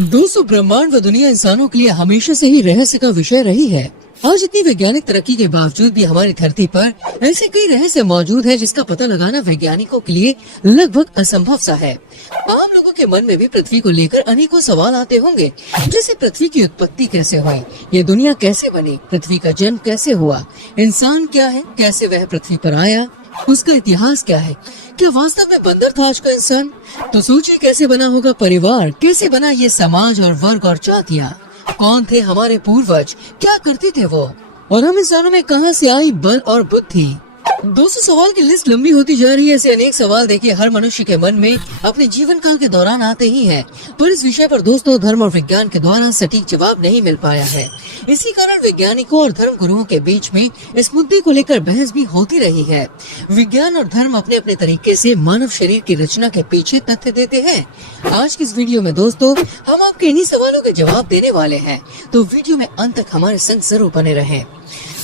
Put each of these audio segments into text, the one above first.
दोस्तों, ब्रह्मांड व दुनिया इंसानों के लिए हमेशा से ही रहस्य का विषय रही है। आज इतनी वैज्ञानिक तरक्की के बावजूद भी हमारी धरती पर ऐसे कई रहस्य मौजूद हैं जिसका पता लगाना वैज्ञानिकों के लिए लगभग असंभव सा है। आम लोगों के मन में भी पृथ्वी को लेकर अनेकों सवाल आते होंगे, जैसे पृथ्वी की उत्पत्ति कैसे हुई, ये दुनिया कैसे बनी, पृथ्वी का जन्म कैसे हुआ, इंसान क्या है, कैसे वह पृथ्वी पर आया, उसका इतिहास क्या है, क्या वास्तव में बंदर था आज का इंसान। तो सोचिए कैसे बना होगा परिवार, कैसे बना ये समाज और वर्ग और जातियाँ, कौन थे हमारे पूर्वज, क्या करते थे वो, और हम इंसानों में कहां से आई बल और बुद्धि। 200 सवाल की लिस्ट लंबी होती जा रही है। ऐसे अनेक सवाल देखिए हर मनुष्य के मन में अपने जीवन काल के दौरान आते ही हैं, पर इस विषय पर दोस्तों धर्म और विज्ञान के द्वारा सटीक जवाब नहीं मिल पाया है। इसी कारण वैज्ञानिकों और धर्म गुरुओं के बीच में इस मुद्दे को लेकर बहस भी होती रही है। विज्ञान और धर्म अपने अपने तरीके से मानव शरीर की रचना के पीछे तथ्य देते हैं। आज की इस वीडियो में दोस्तों हम आपके इन्हीं सवालों के जवाब देने वाले हैं, तो वीडियो में अंत तक हमारे संग जरूर बने रहें।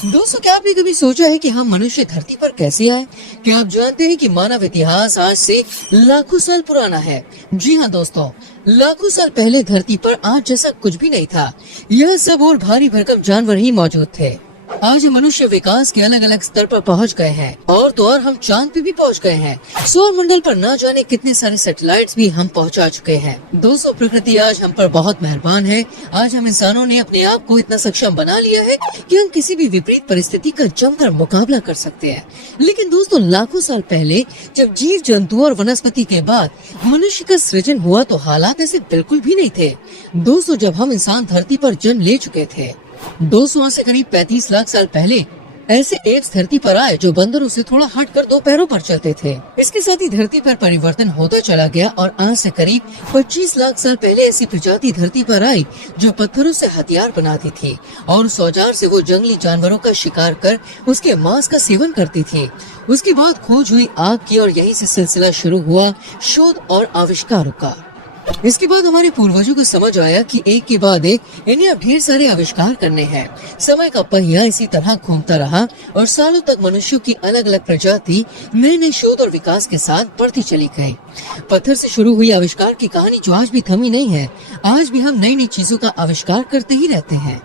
दोस्तों, क्या आपने कभी सोचा है कि हम मनुष्य धरती पर कैसे आए? क्या आप जानते हैं कि मानव इतिहास आज से लाखों साल पुराना है? जी हाँ दोस्तों, लाखों साल पहले धरती पर आज जैसा कुछ भी नहीं था। यह सब और भारी भरकम जानवर ही मौजूद थे। आज मनुष्य विकास के अलग अलग स्तर पर पहुंच गए हैं, और तो और हम चांद पे भी पहुंच गए हैं। सौर मंडल पर न जाने कितने सारे सैटेलाइट्स भी हम पहुंचा चुके हैं। दोस्तों, प्रकृति आज हम पर बहुत मेहरबान है। आज हम इंसानों ने अपने आप को इतना सक्षम बना लिया है कि हम किसी भी विपरीत परिस्थिति का जमकर मुकाबला कर सकते हैं। लेकिन दोस्तों, लाखों साल पहले जब जीव जंतु और वनस्पति के बाद मनुष्य का सृजन हुआ तो हालात ऐसे बिल्कुल भी नहीं थे। दोस्तों, जब हम इंसान धरती पर जन्म ले चुके थे, 200 से करीब 35 लाख साल पहले ऐसे एप्स धरती पर आए जो बंदरों से थोड़ा हटकर 2 पैरों पर चलते थे। इसके साथ ही धरती पर परिवर्तन होता चला गया और आज से करीब 25 लाख साल पहले ऐसी प्रजाति धरती पर आई जो पत्थरों से हथियार बनाती थी, और उस औजार से वो जंगली जानवरों का शिकार कर उसके मांस का सेवन करती थी। उसके बाद खोज हुई आग की, और यही से सिलसिला शुरू हुआ शोध और आविष्कारों का। इसके बाद हमारे पूर्वजों को समझ आया कि एक के बाद एक इन्हें अब ढेर सारे आविष्कार करने हैं। समय का पहिया इसी तरह घूमता रहा और सालों तक मनुष्यों की अलग अलग प्रजाति नए नए शोध और विकास के साथ बढ़ती चली गई। पत्थर से शुरू हुई आविष्कार की कहानी जो आज भी थमी नहीं है। आज भी हम नई नई चीजों का आविष्कार करते ही रहते हैं।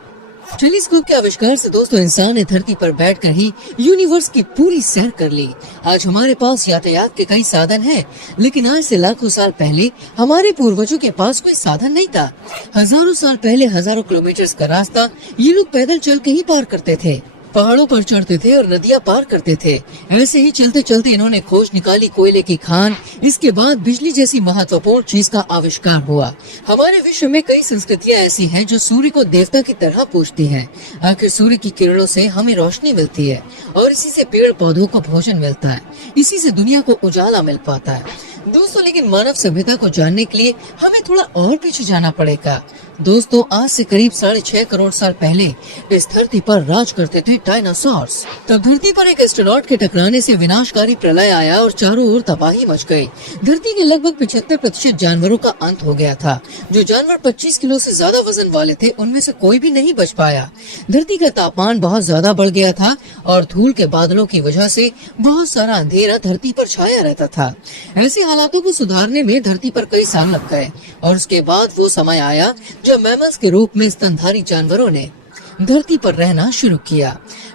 टेलीस्कोप के आविष्कार से दोस्तों इंसान ने धरती पर बैठकर ही यूनिवर्स की पूरी सैर कर ली। आज हमारे पास यातायात के कई साधन हैं, लेकिन आज से लाखों साल पहले हमारे पूर्वजों के पास कोई साधन नहीं था। हजारों साल पहले हजारों किलोमीटर का रास्ता ये लोग पैदल चल के ही पार करते थे। पहाड़ों पर चढ़ते थे और नदियां पार करते थे। ऐसे ही चलते चलते इन्होंने खोज निकाली कोयले की खान। इसके बाद बिजली जैसी महत्वपूर्ण चीज का आविष्कार हुआ। हमारे विश्व में कई संस्कृतियां ऐसी हैं जो सूर्य को देवता की तरह पूजती हैं। आखिर सूर्य की किरणों से हमें रोशनी मिलती है, और इसी से पेड़ पौधों को भोजन मिलता है, इसी से दुनिया को उजाला मिल पाता है। दोस्तों, लेकिन मानव सभ्यता को जानने के लिए हमें थोड़ा और पीछे जाना पड़ेगा। दोस्तों, आज से करीब 6.5 करोड़ साल पहले इस धरती पर राज करते थे डायनासोर्स। तब धरती पर एक एस्ट्रोनॉट के टकराने से विनाशकारी प्रलय आया और चारों ओर तबाही मच गई। धरती के लगभग 75% जानवरों का अंत हो गया था। जो जानवर 25 किलो से ज्यादा वजन वाले थे उनमें से कोई भी नहीं बच पाया। धरती का तापमान बहुत ज्यादा बढ़ गया था, और धूल के बादलों की वजह से बहुत सारा अंधेरा धरती पर छाया रहता था। ऐसे हालातों को सुधारने में धरती पर कई साल लग गए, और उसके बाद वो समय आया जब मैमल्स के रूप में स्तनधारी जानवरों ने धरती पर रहना शुरू किया।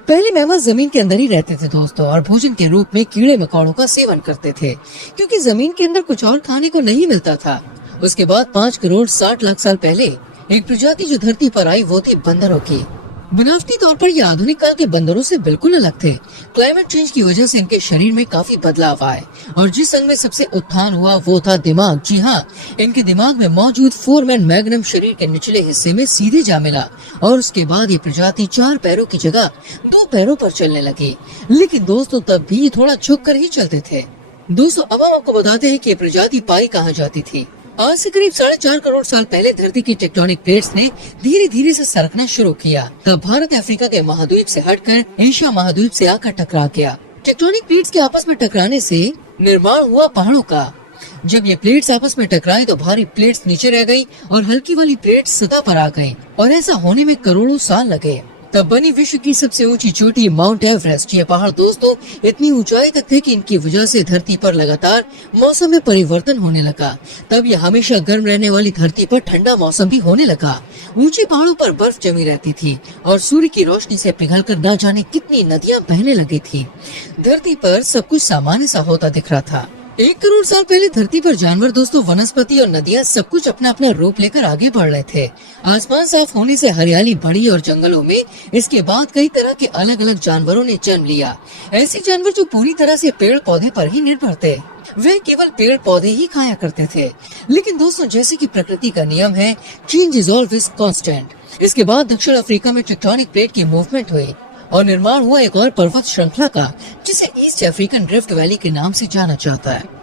पहले मैमल्स जमीन के अंदर ही रहते थे दोस्तों, और भोजन के रूप में कीड़े मकोड़ों का सेवन करते थे, क्योंकि जमीन के अंदर कुछ और खाने को नहीं मिलता था। उसके बाद 5 करोड़ 60 लाख साल पहले एक प्रजाति जो धरती पर आई वो थी बंदरों की। बनावटी तौर पर ये आधुनिक काल के बंदरों से बिल्कुल अलग थे। क्लाइमेट चेंज की वजह से इनके शरीर में काफी बदलाव आए, और जिस अंग में सबसे उत्थान हुआ वो था दिमाग। जी हाँ, इनके दिमाग में मौजूद फोरमैन मैग्नम शरीर के निचले हिस्से में सीधे जा मिला, और उसके बाद ये प्रजाति 4 पैरों की जगह 2 पैरों पर चलने लगी। लेकिन दोस्तों, तब भी थोड़ा झुक कर ही चलते थे। दोस्तों, अब हम आपको बताते हैं कि ये प्रजाति पाई कहाँ जाती थी। आज से करीब 4.5 करोड़ साल पहले धरती की टेक्टोनिक प्लेट्स ने धीरे धीरे से सरकना शुरू किया। तब भारत अफ्रीका के महाद्वीप से हटकर एशिया महाद्वीप से आकर टकरा गया। टेक्टोनिक प्लेट्स के आपस में टकराने से निर्माण हुआ पहाड़ों का। जब ये प्लेट्स आपस में टकराई तो भारी प्लेट्स नीचे रह गई और हल्की वाली प्लेट्स सतह पर आ गई, और ऐसा होने में करोड़ों साल लगे। तब बनी विश्व की सबसे ऊंची चोटी माउंट एवरेस्ट। ये पहाड़ दोस्तों इतनी ऊंचाई तक थे कि इनकी वजह से धरती पर लगातार मौसम में परिवर्तन होने लगा। तब यह हमेशा गर्म रहने वाली धरती पर ठंडा मौसम भी होने लगा। ऊंचे पहाड़ों पर बर्फ जमी रहती थी और सूर्य की रोशनी से पिघलकर न जाने कितनी नदियां बहने लगी थी। धरती पर सब कुछ सामान्य सा होता दिख रहा था। 1 करोड़ साल पहले धरती पर जानवर दोस्तों, वनस्पति और नदियां सब कुछ अपना अपना रूप लेकर आगे बढ़ रहे थे। आसमान साफ होने से हरियाली बढ़ी और जंगलों में इसके बाद कई तरह के अलग अलग जानवरों ने जन्म लिया। ऐसे जानवर जो पूरी तरह से पेड़ पौधे पर ही निर्भर थे, वे केवल पेड़ पौधे ही खाया करते थे। लेकिन दोस्तों, जैसे कि प्रकृति का नियम है, चेंज इज ऑलवेज कांस्टेंट। इसके बाद दक्षिण अफ्रीका में टेक्टोनिक प्लेट की मूवमेंट हुई और निर्माण हुआ एक और पर्वत श्रृंखला का, जिसे ईस्ट अफ्रीकन ड्रिफ्ट वैली के नाम से जाना जाता है।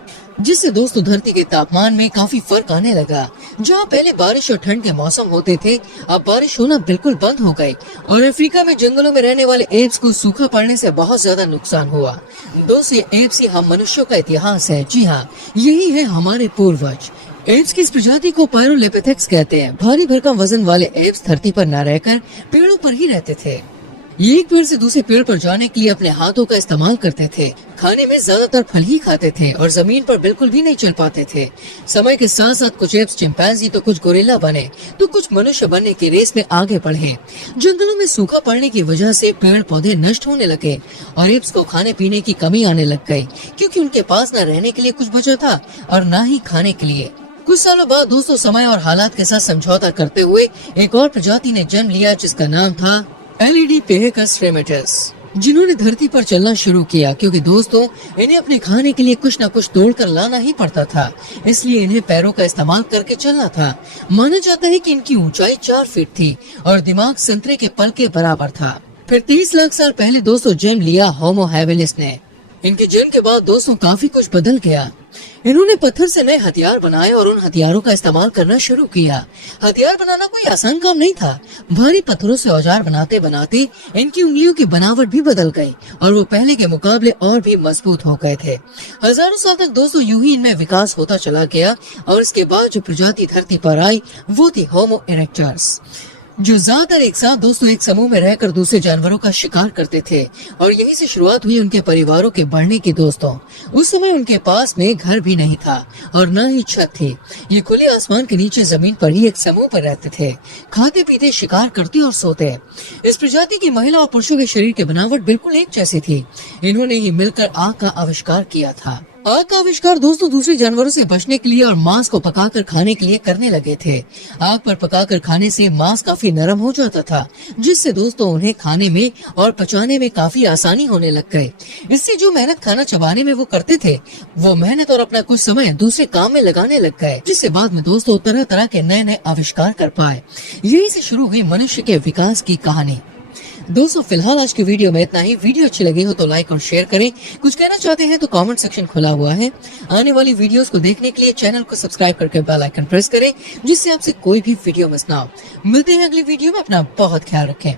जिससे दोस्तों धरती के तापमान में काफी फर्क आने लगा। जहाँ पहले बारिश और ठंड के मौसम होते थे, अब बारिश होना बिल्कुल बंद हो गई और अफ्रीका में जंगलों में रहने वाले एप्स को सूखा पड़ने से बहुत ज्यादा नुकसान हुआ। दोस्तों, एप्स ही हम मनुष्यों का इतिहास है। जी हाँ, यही है हमारे पूर्वज। एप्स की इस प्रजाति को पायरोलेपिथेक्स कहते हैं। भारी भरकम वजन वाले एप्स धरती पर न रहकर पेड़ों पर ही रहते थे। ये एक पेड़ से दूसरे पेड़ पर जाने के लिए अपने हाथों का इस्तेमाल करते थे। खाने में ज्यादातर फल ही खाते थे और जमीन पर बिल्कुल भी नहीं चल पाते थे। समय के साथ साथ कुछ एप्स चिंपैंजी तो कुछ गोरिल्ला बने, तो कुछ मनुष्य बनने की रेस में आगे बढ़े। जंगलों में सूखा पड़ने की वजह से पेड़ पौधे नष्ट होने लगे और एप्स को खाने पीने की कमी आने लग गई, क्योंकि उनके पास न रहने के लिए कुछ बचा था और न ही खाने के लिए। कुछ सालों बाद दोस्तों, समय और हालात के साथ समझौता करते हुए एक और प्रजाति ने जन्म लिया, जिसका नाम था एलिडीपेहेकस ट्रेमेटस, जिन्होंने धरती पर चलना शुरू किया। क्योंकि दोस्तों, इन्हें अपने खाने के लिए कुछ न कुछ तोड़ कर लाना ही पड़ता था, इसलिए इन्हें पैरों का इस्तेमाल करके चलना था। माना जाता है कि इनकी ऊंचाई 4 फीट थी और दिमाग संतरे के पल के बराबर था। फिर 30 लाख साल पहले दोस्तों जन्म लिया होमो हैबिलिस ने। इनके जन्म के बाद दोस्तों काफी कुछ बदल गया। इन्होंने पत्थर से नए हथियार बनाए और उन हथियारों का इस्तेमाल करना शुरू किया। हथियार बनाना कोई आसान काम नहीं था। भारी पत्थरों से औजार बनाते बनाते इनकी उंगलियों की बनावट भी बदल गई और वो पहले के मुकाबले और भी मजबूत हो गए थे। हजारों साल तक दोस्तों यूं ही इनमें विकास होता चला गया और इसके बाद जो प्रजाति धरती पर आई वो थी होमो इरेक्टस, जो ज्यादातर एक साथ दोस्तों एक समूह में रहकर दूसरे जानवरों का शिकार करते थे। और यहीं से शुरुआत हुई उनके परिवारों के बढ़ने की। दोस्तों, उस समय उनके पास में घर भी नहीं था और न ही छत थी। ये खुले आसमान के नीचे जमीन पर ही एक समूह पर रहते थे, खाते पीते, शिकार करते और सोते। इस प्रजाति की महिला और पुरुषों के शरीर की बनावट बिल्कुल एक जैसी थी। इन्होंने ही मिलकर आग का आविष्कार किया था। आग का आविष्कार दोस्तों दूसरे जानवरों से बचने के लिए और मांस को पकाकर खाने के लिए करने लगे थे। आग पर पकाकर खाने से मांस काफी नरम हो जाता था, जिससे दोस्तों उन्हें खाने में और पचाने में काफी आसानी होने लग गई। इससे जो मेहनत खाना चबाने में वो करते थे, वो मेहनत और अपना कुछ समय दूसरे काम में लगाने लग गए, जिससे बाद में दोस्तों तरह तरह के नए नए आविष्कार कर पाए। यही से शुरू हुई मनुष्य के विकास की कहानी। दोस्तों, फिलहाल आज की वीडियो में इतना ही। वीडियो अच्छी लगी हो तो लाइक और शेयर करें। कुछ कहना चाहते हैं तो कमेंट सेक्शन खुला हुआ है। आने वाली वीडियोस को देखने के लिए चैनल को सब्सक्राइब करके बेल आइकन प्रेस करें, जिससे आपसे कोई भी वीडियो मिस ना हो। मिलते हैं अगली वीडियो में। अपना बहुत ख्याल रखें।